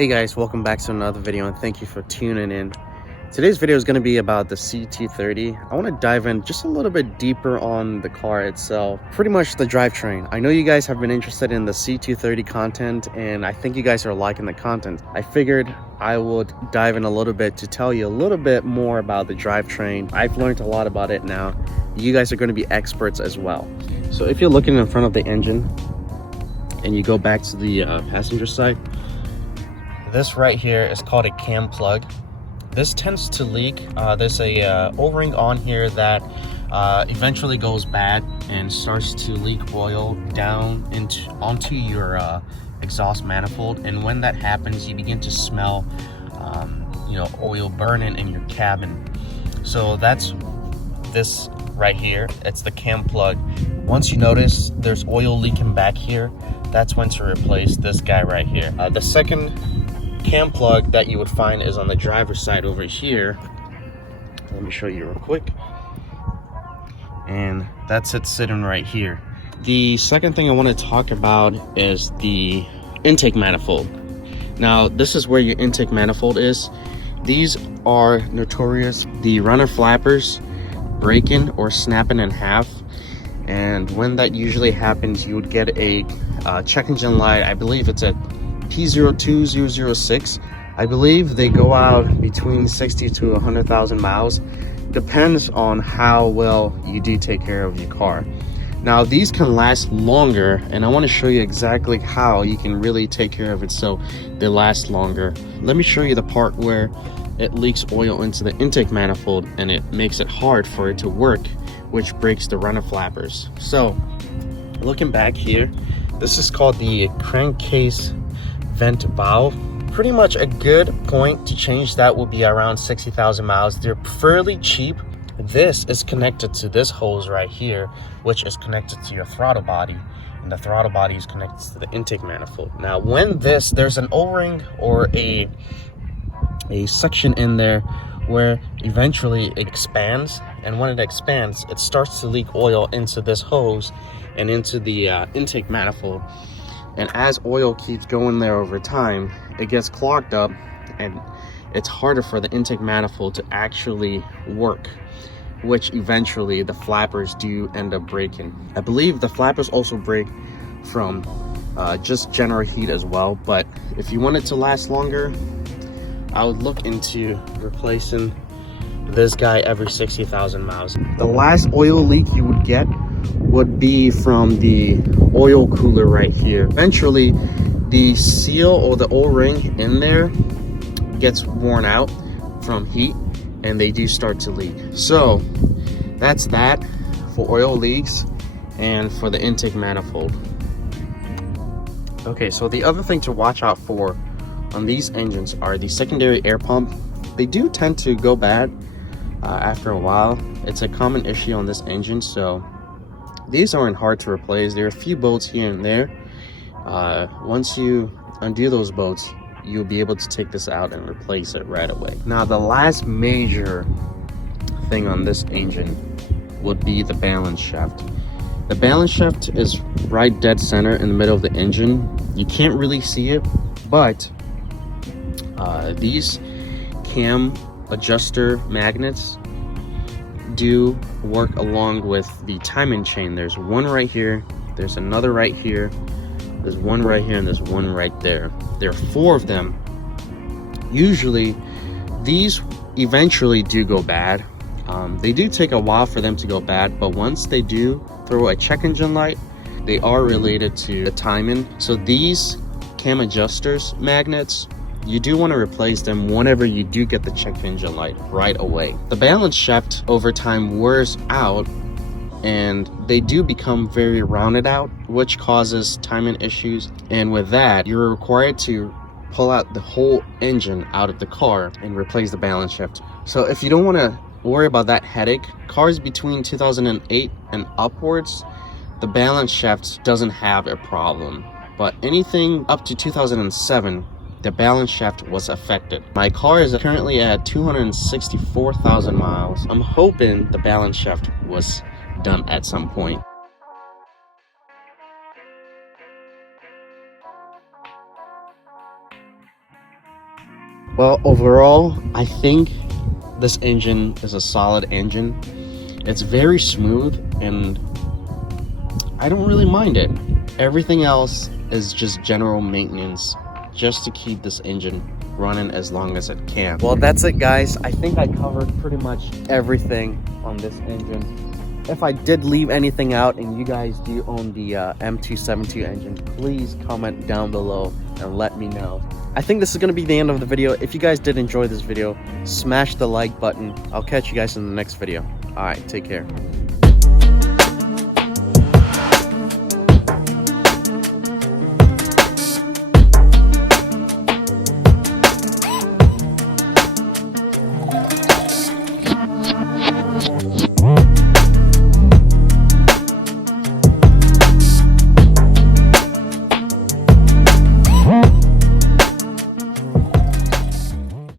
Hey guys, welcome back to another video and thank you for tuning in. Today's video is going to be about the C230. I want to dive in just a little bit deeper on the car itself, pretty much the drivetrain. I know you guys have been interested in the C230 content and I think you guys are liking the content. I figured I would dive in a little bit to tell you a little bit more about the drivetrain. I've learned a lot about it now. You guys are going to be experts as well. So if you're looking in front of the engine and you go back to the passenger side, this right here is called a cam plug. This tends to leak. There's a O-ring on here that eventually goes bad and starts to leak oil down onto your exhaust manifold, and when that happens you begin to smell oil burning in your cabin. So that's this right here. It's the cam plug. Once you notice there's oil leaking back here, that's when to replace this guy right here. The second cam plug that you would find is on the driver's side over here. Let me show you real quick. And that's it sitting right here. The second thing I want to talk about is the intake manifold. Now this is where your intake manifold is. These are notorious. The runner flappers breaking or snapping in half, and when that usually happens you would get a check engine light. I believe it's a P02006. I believe they go out between 60 to 100,000 miles. Depends on how well you do take care of your car. Now these can last longer, and I want to show you exactly how you can really take care of it so they last longer. Let me show you the part where it leaks oil into the intake manifold and it makes it hard for it to work, which breaks the runner flappers. So looking back here, this is called the crankcase vent valve. Pretty much a good point to change that will be around 60,000 miles. They're fairly cheap. This is connected to this hose right here, which is connected to your throttle body, and the throttle body is connected to the intake manifold. Now when there's an O-ring or a section in there where eventually it expands, and when it expands it starts to leak oil into this hose and into the intake manifold. And as oil keeps going there over time, it gets clogged up and it's harder for the intake manifold to actually work, which eventually the flappers do end up breaking. I believe the flappers also break from just general heat as well, but if you want it to last longer, I would look into replacing this guy every 60,000 miles. The last oil leak you would get would be from the oil cooler right here. Eventually the seal or the O-ring in there gets worn out from heat and they do start to leak. So that's that for oil leaks and for the intake manifold. Okay, so the other thing to watch out for on these engines are the secondary air pump. They do tend to go bad after a while. It's a common issue on this engine, so these aren't hard to replace. There are a few bolts here and there. Once you undo those bolts, you'll be able to take this out and replace it right away. Now the last major thing on this engine would be the balance shaft. The balance shaft is right dead center in the middle of the engine. You can't really see it, but these cam adjuster magnets do work along with the timing chain. There's one right here, there's another right here, there's one right here, and there's one right there. There are 4 of them. Usually these eventually do go bad. They do take a while for them to go bad, but once they do throw a check engine light, they are related to the timing. So these cam adjusters magnets, you do want to replace them whenever you do get the check engine light right away. The balance shaft over time wears out and they do become very rounded out, which causes timing issues, and with that you're required to pull out the whole engine out of the car and replace the balance shaft. So if you don't want to worry about that headache, cars between 2008 and upwards, the balance shaft doesn't have a problem, but anything up to 2007, the balance shaft was affected. My car is currently at 264,000 miles. I'm hoping the balance shaft was done at some point. Well, overall, I think this engine is a solid engine. It's very smooth and I don't really mind it. Everything else is just general maintenance just to keep this engine running as long as it can. Well, that's it, guys. I think I covered pretty much everything on this engine. If I did leave anything out and you guys do own the M272 engine, please comment down below and let me know. I think this is going to be the end of the video. If you guys did enjoy this video, smash the like button. I'll catch you guys in the next video. Alright, take care.